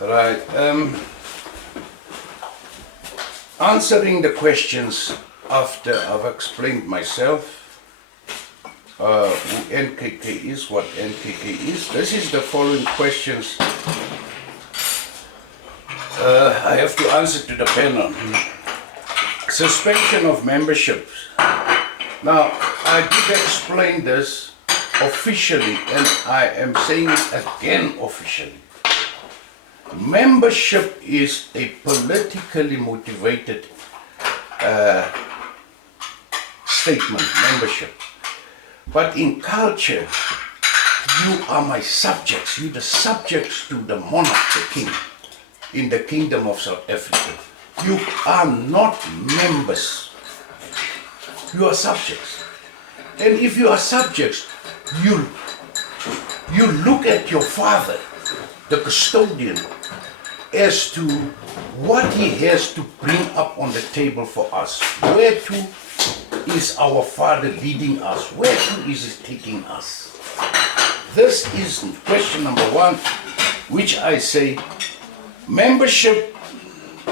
Right. Answering the questions after I've explained myself, who NKK is, what NKK is. This is the following questions I have to answer to the panel. Suspension of membership. Now, I did explain this officially, and I am saying it again officially. Membership is a politically motivated statement, membership. But in culture, you are my subjects. You're the subjects to the monarch, the king, in the Kingdom of South Africa. You are not members. You are subjects. And if you are subjects, you look at your father, the custodian, as to what he has to bring up on the table for us. Where to is our Father leading us? Where to is he taking us? This is question number one, which I say membership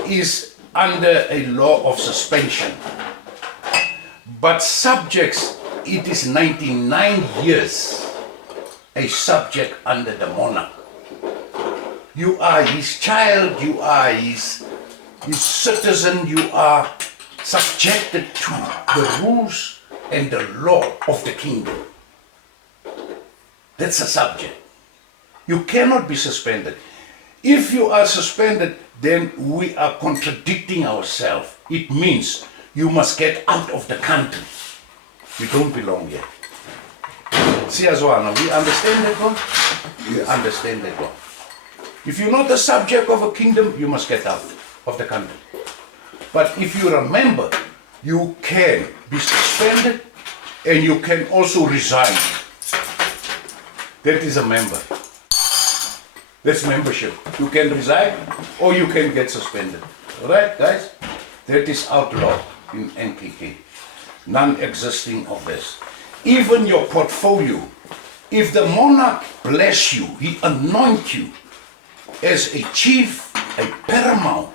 is under a law of suspension. But subjects, it is 99 years a subject under the monarch. You are his child, you are his citizen, you are subjected to the rules and the law of the kingdom. That's a subject. You cannot be suspended. If you are suspended, then we are contradicting ourselves. It means you must get out of the country. You don't belong here. See, Azwana, we understand that one? We understand that one. If you're not the subject of a kingdom, you must get out of the country. But if you're a member, you can be suspended and you can also resign. That is a member. That's membership. You can resign or you can get suspended. Alright, guys? That is outlawed in NKK. Non-existing of this. Even your portfolio, if the monarch bless you, he anoint you as a chief, a paramount,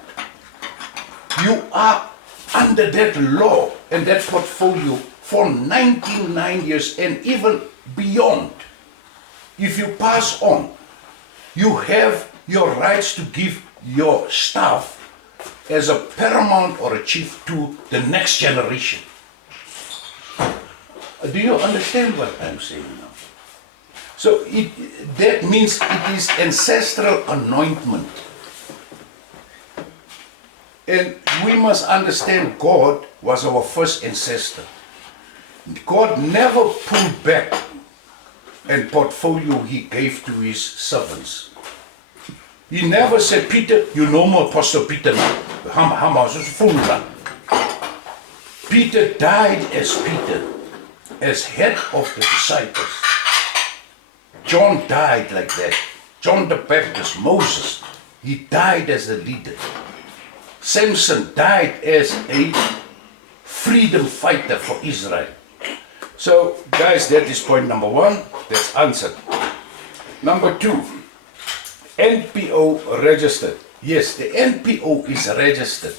you are under that law and that portfolio for 99 years and even beyond. If you pass on, you have your rights to give your staff as a paramount or a chief to the next generation. Do you understand what I'm saying now? So that means it is ancestral anointment. And we must understand God was our first ancestor. God never pulled back and portfolio he gave to his servants. He never said, Peter, you no more Apostle Peter now. Peter died as Peter, as head of the disciples. John died like that. John the Baptist, Moses, he died as a leader. Samson died as a freedom fighter for Israel. So, guys, that is point number one. That's answered. Number two, NPO registered. Yes, the NPO is registered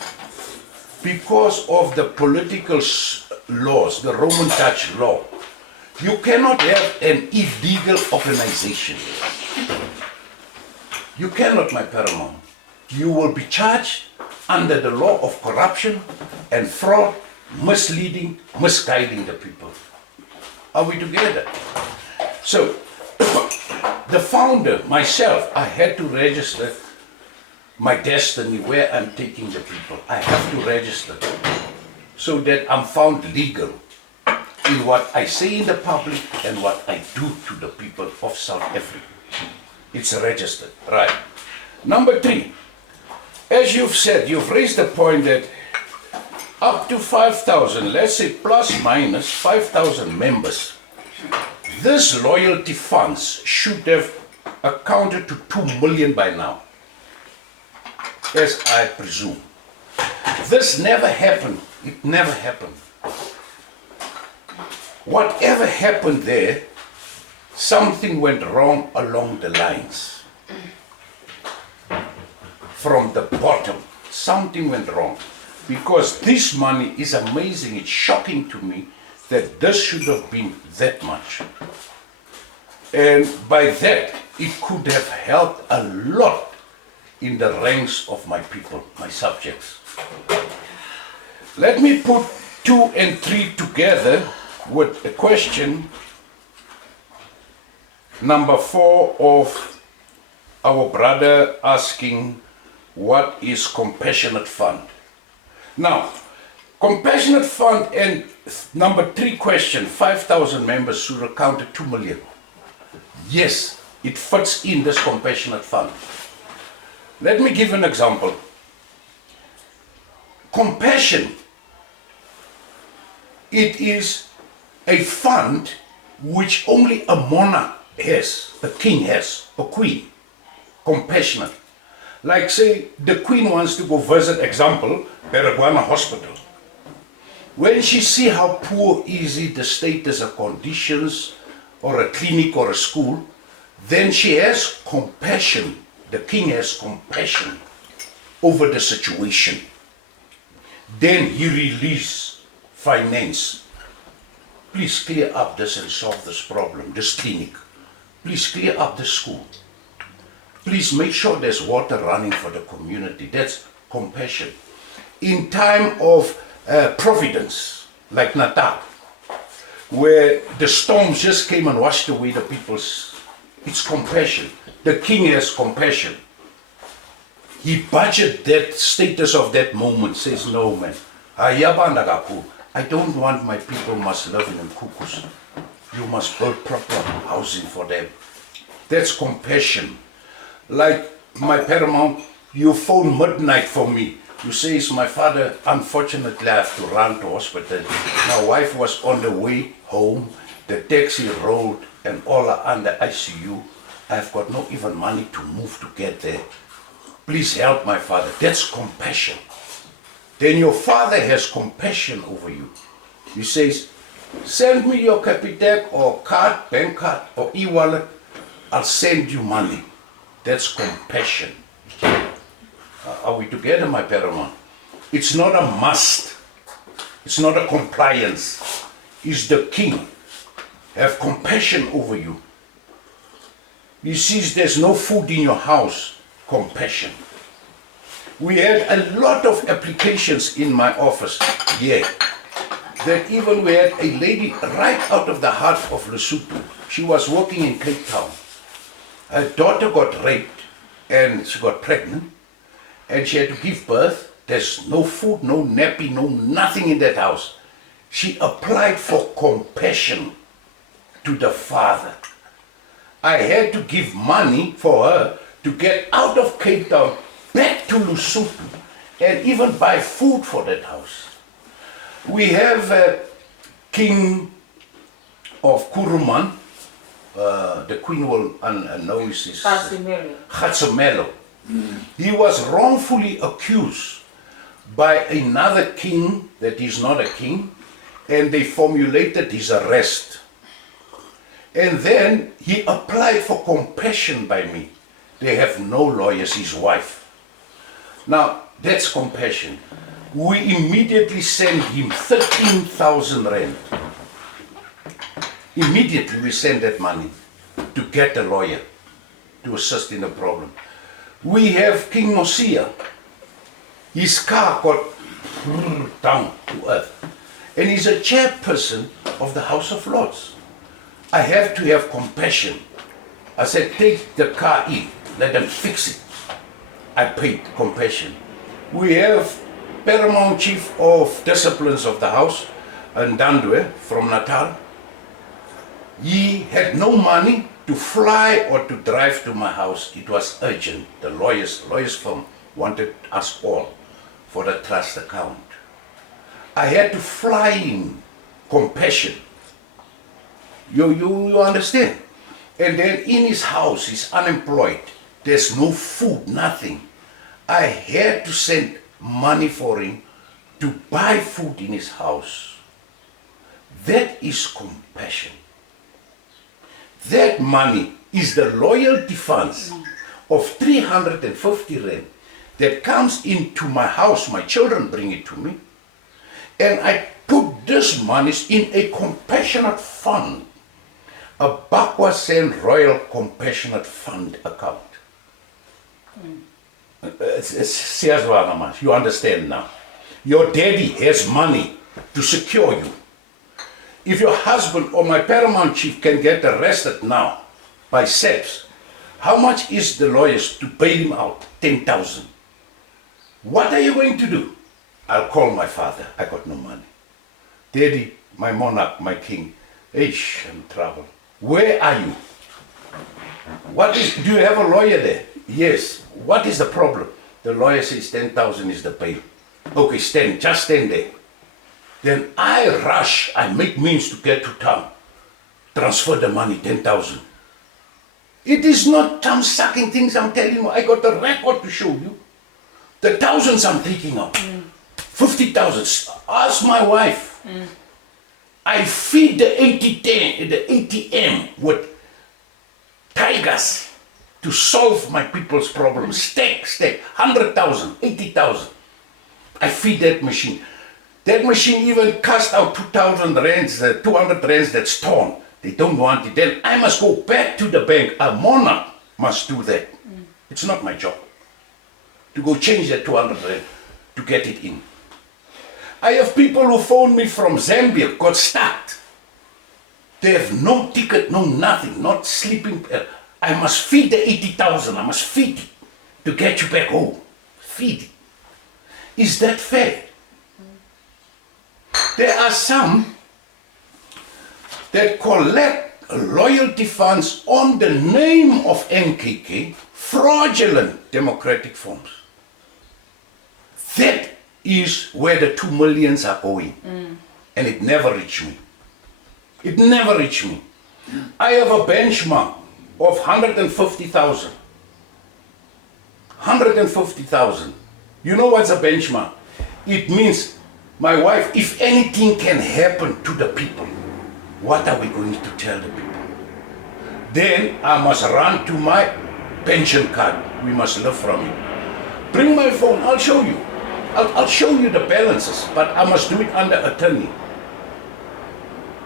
because of the political laws, the Roman Dutch law. You cannot have an illegal organization. You cannot, my paramount. You will be charged under the law of corruption and fraud, misleading, misguiding the people. Are we together? So, the founder, myself, I had to register my destiny, where I'm taking the people. I have to register so that I'm found legal in what I say in the public and what I do to the people of South Africa. It's registered, right. Number three, as you've said, you've raised the point that up to 5,000, let's say plus minus 5,000 members, this loyalty funds should have accounted to 2 million by now, as I presume. This never happened. It never happened. Whatever happened there, something went wrong along the lines. from the bottom. Something went wrong. Because this money is amazing. It's shocking to me that this should have been that much. And by that, it could have helped a lot in the ranks of my people, my subjects. Let me put 2 and 3 together with a question number 4 of our brother asking, what is compassionate fund? Now, compassionate fund and number 3 question, 5,000 members should account to 2 million. Yes, it fits in this compassionate fund. Let me give an example. Compassion, it is a fund which only a monarch has, a king has, a queen. Compassionate. Like say, the queen wants to go visit, example, Baragwana Hospital. When she see how poor is it, the status of conditions, or a clinic or a school, then she has compassion. The king has compassion over the situation. Then he release finance. Please clear up this and solve this problem, this clinic. Please clear up the school. Please make sure there's water running for the community. That's compassion. In time of providence, like Natal, where the storms just came and washed away the people's, it's compassion. The king has compassion. He budgeted that status of that moment, says, no man, I don't want my people must live in cuckoos. You must build proper housing for them. That's compassion. Like my paramount, you phone midnight for me. You say, it's my father, unfortunately I have to run to hospital. My wife was on the way home, the taxi rolled and all are under ICU. I've got no even money to move to get there. Please help my father. That's compassion. Then your father has compassion over you. He says, send me your Capitec or card, bank card or e-wallet. I'll send you money. That's compassion. Are we together, my paramount? It's not a must. It's not a compliance. It's the king. Have compassion over you. He sees there's no food in your house. Compassion. We had a lot of applications in my office. Yeah. That even we had a lady right out of the heart of Lesotho. She was working in Cape Town. Her daughter got raped and she got pregnant and she had to give birth. There's no food, no nappy, no nothing in that house. She applied for compassion to the father. I had to give money for her to get out of Cape Town back to Lesotho and even buy food for that house. We have a king of Kuruman. The queen will know his Khatsamelo. He was wrongfully accused by another king that is not a king, and they formulated his arrest. And then he applied for compassion by me. They have no lawyers, his wife. Now, that's compassion. We immediately send him 13,000 rand. Immediately we send that money to get a lawyer to assist in the problem. We have King Mosia. His car got down to earth. And he's a chairperson of the House of Lords. I have to have compassion. I said, take the car in, let them fix it. I paid compassion. We have Paramount Chief of Disciplines of the House, Ndandwe from Natal. He had no money to fly or to drive to my house. It was urgent. The lawyers firm wanted us all for the trust account. I had to fly in. Compassion. You understand? And then in his house, he's unemployed. There's no food, nothing. I had to send money for him to buy food in his house. That is compassion. That money is the loyalty funds of 350 rand that comes into my house, my children bring it to me, and I put this money in a compassionate fund, a Khoisan Royal Compassionate Fund account. You understand now. Your daddy has money to secure you. If your husband or my paramount chief can get arrested now by SAPS, how much is the lawyers to bail him out? 10,000. What are you going to do? I'll call my father. I got no money. Daddy, my monarch, my king, I'm in trouble. Where are you? Do you have a lawyer there? Yes. What is the problem? The lawyer says 10,000 is the bail. Okay, just stand there. Then I rush, I make means to get to town. Transfer the money, 10,000. It is not some sucking things I'm telling you. I got a record to show you. The thousands I'm taking out. 50,000. Ask my wife. I feed the ATM with tigers to solve my people's problems. Stack, 100,000, 80,000. I feed that machine. That machine even cast out 2,000 rands, 200 rands that's torn. They don't want it. Then I must go back to the bank. A monarch must do that. It's not my job to go change that 200 rand to get it in. I have people who phone me from Zambia, got stuck. They have no ticket, no nothing, not sleeping. I must feed the 80,000. I must feed it to get you back home. Feed it. Is that fair? There are some that collect loyalty funds on the name of NKK, fraudulent democratic forms. That is where the 2 millions are going. And it never reached me. It never reached me. I have a benchmark of 150,000. 150,000. You know what's a benchmark? It means, my wife, if anything can happen to the people, what are we going to tell the people? Then I must run to my pension card. We must live from it. Bring my phone, I'll show you. I'll show you the balances, but I must do it under attorney.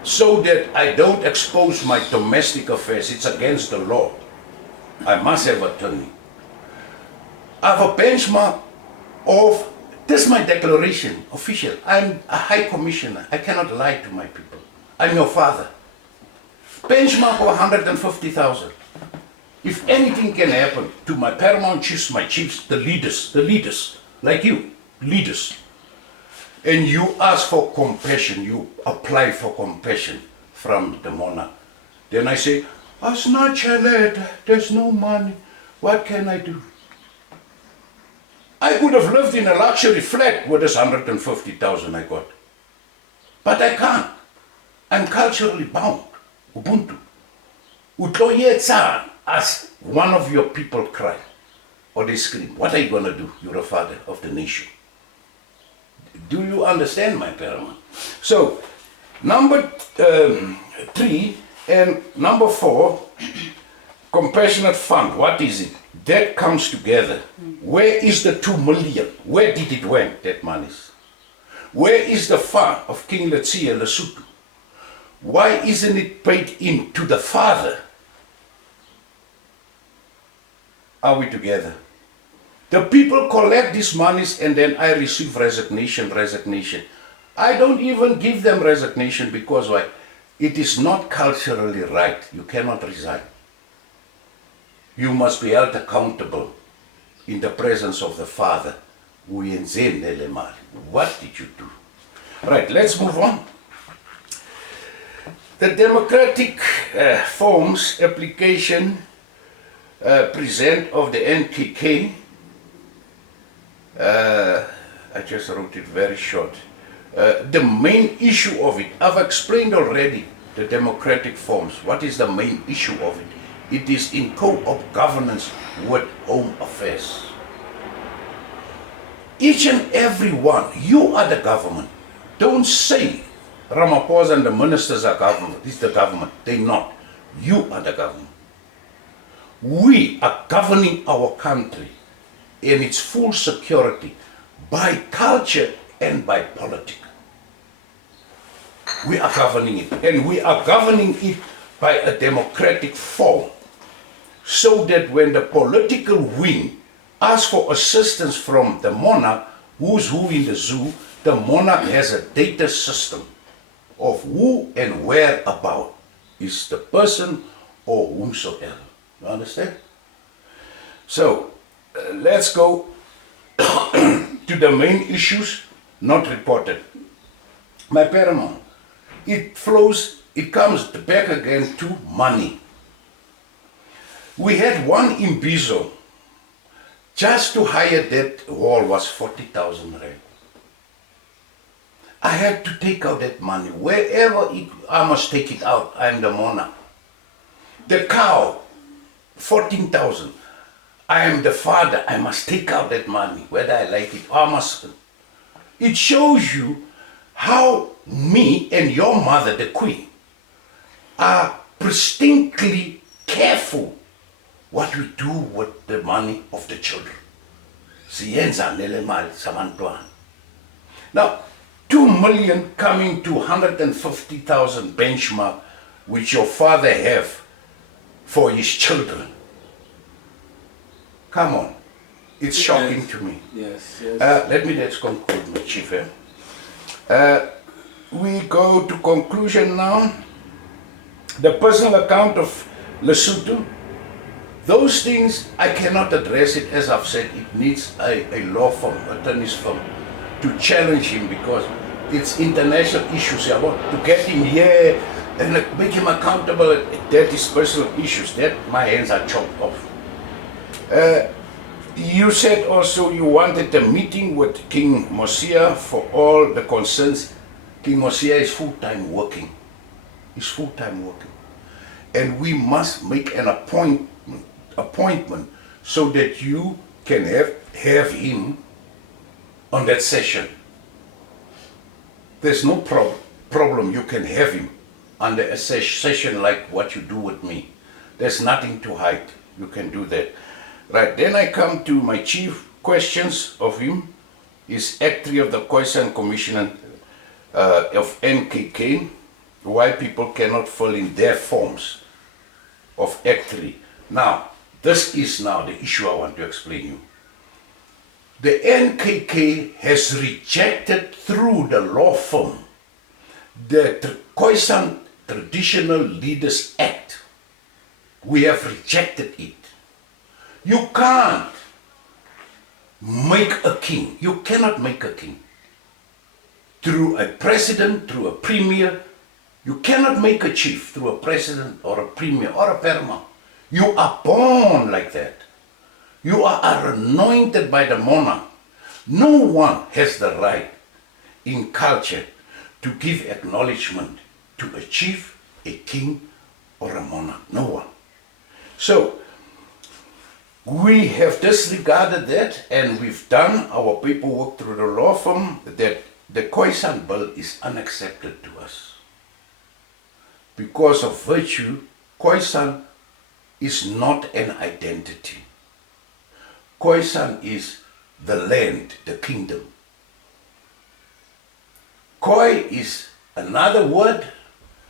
So that I don't expose my domestic affairs. It's against the law. I must have attorney. I have a benchmark of, this is my declaration, official. I'm a high commissioner. I cannot lie to my people. I'm your father. Benchmark of 150,000. If anything can happen to my paramount chiefs, my chiefs, the leaders, like you, leaders, and you ask for compassion, you apply for compassion from the monarch, then I say, "As not chalet, there's no money. What can I do?" I could have lived in a luxury flat with this 150,000 I got. But I can't. I'm culturally bound. Ubuntu. Utloyetsa, as one of your people cry or they scream, what are you going to do? You're a father of the nation. Do you understand, my paramount? So, number 3 and number 4, compassionate fund. What is it? That comes together. Where is the 2 million? Where did it went, that money? Where is the fund of King Letsie Lesotho? Why isn't it paid in to the father? Are we together? The people collect these monies and then I receive resignation. I don't even give them resignation because why? It is not culturally right. You cannot resign. You must be held accountable in the presence of the father. What did you do? Right, let's move on. The democratic forms application present of the NKK, I just wrote it very short. The main issue of it, I've explained already the democratic forms. What is the main issue of it? It is in co-op governance with home affairs. Each and every one, you are the government. Don't say Ramaphosa and the ministers are government. It's the government. They're not. You are the government. We are governing our country and its full security by culture and by politics. We are governing it, and we are governing it by a democratic form, so that when the political wing asks for assistance from the monarch, who's who in the zoo, the monarch has a data system of who and where about is the person or whomsoever. You understand? So, let's go to the main issues not reported. My paramount, it comes back again to money. We had one imbizo, just to hire that wall was 40,000 rand. I had to take out that money. Wherever I must take it out, I'm the monarch. The cow, 14,000. I am the father, I must take out that money, whether I like it or must. It shows you how me and your mother, the queen, are distinctly careful what we do with the money of the children. Now, 2 million coming to 150,000 benchmark which your father have for his children. Come on, it's shocking to me. Yes, yes. Let's conclude, my chief. We go to conclusion now. The personal account of Lesotho, those things I cannot address it. As I've said, it needs a law firm, attorney's firm, to challenge him, because it's international issues. I want to get him here and make him accountable. That is personal issues. That my hands are chopped off. You said also you wanted a meeting with King Mosia for all the concerns. King Mosia is full-time working. He's full-time working. And we must make an appointment so that you can have him on that session. There's no problem. You can have him under a session like what you do with me. There's nothing to hide. You can do that. Right, then I come to my chief questions of him. Is Act 3 of the Khoisan Commission of NKK, why people cannot fill in their forms of Act 3. Now, this is now the issue I want to explain you. The NKK has rejected through the law firm the Khoisan Traditional Leaders Act. We have rejected it. You can't make a king. You cannot make a king. Through a president, through a premier. You cannot make a chief through a president or a premier or a paramount. You are born like that. You are anointed by the monarch. No one has the right in culture to give acknowledgement to a chief, a king, or a monarch. No one. So, we have disregarded that, and we've done our paperwork through the law firm that the Khoisan bill is unaccepted to us. Because of virtue, Khoisan is not an identity. Khoisan is the land, the kingdom. Khoi is another word,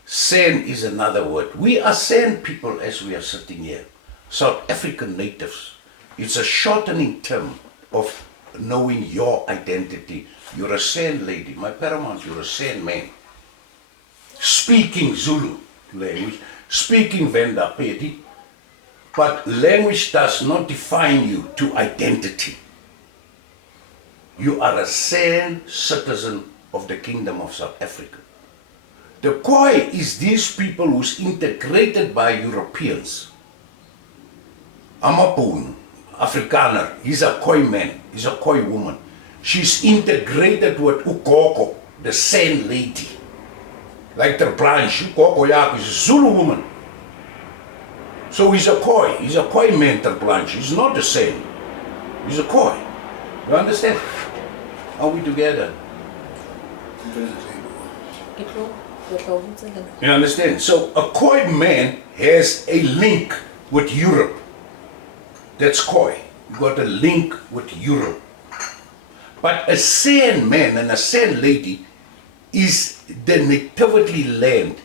San is another word. We are San people as we are sitting here. South African natives. It's a shortening term of knowing your identity. You're a San lady, my paramount, you're a San man. Speaking Zulu language, speaking Venda Pedi, but language does not define you to identity. You are a San citizen of the Kingdom of South Africa. The Khoi is these people who's integrated by Europeans. Amapoon, Afrikaner, he's a Khoi man, he's a Khoi woman. She's integrated with Ukoko, the San lady. Like the Blanche, Ukoko Yak is a Zulu woman. So he's a Khoi man, Ter Blanche. He's not the same. He's a Khoi. You understand? Are we together? You understand? So a Khoi man has a link with Europe. That's Khoi. got a link with Europe. But a San man and a San lady is the nativity land.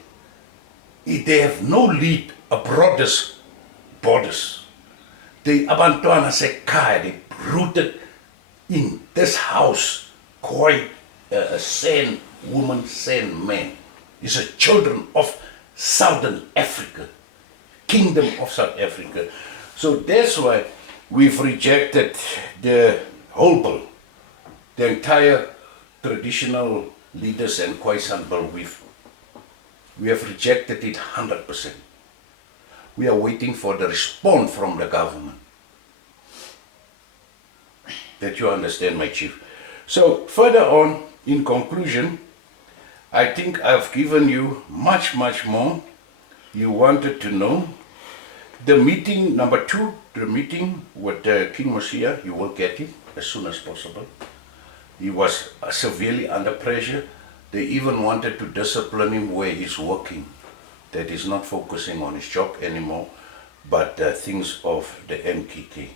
They have no lead abroad this borders. They abandona se kai, they rooted in this house, quite a San woman, San man. Is a children of Southern Africa, Kingdom of South Africa. So that's why we've rejected the whole bill, the entire traditional leaders and Khoisan bill. We have rejected it 100%. We are waiting for the response from the government. That you understand, my chief. So further on, in conclusion, I think I've given you much more you wanted to know. The meeting, number 2, the meeting with King Mosiah, you will get it as soon as possible. He was severely under pressure. They even wanted to discipline him where he's working, that he's not focusing on his job anymore, but things of the NKK.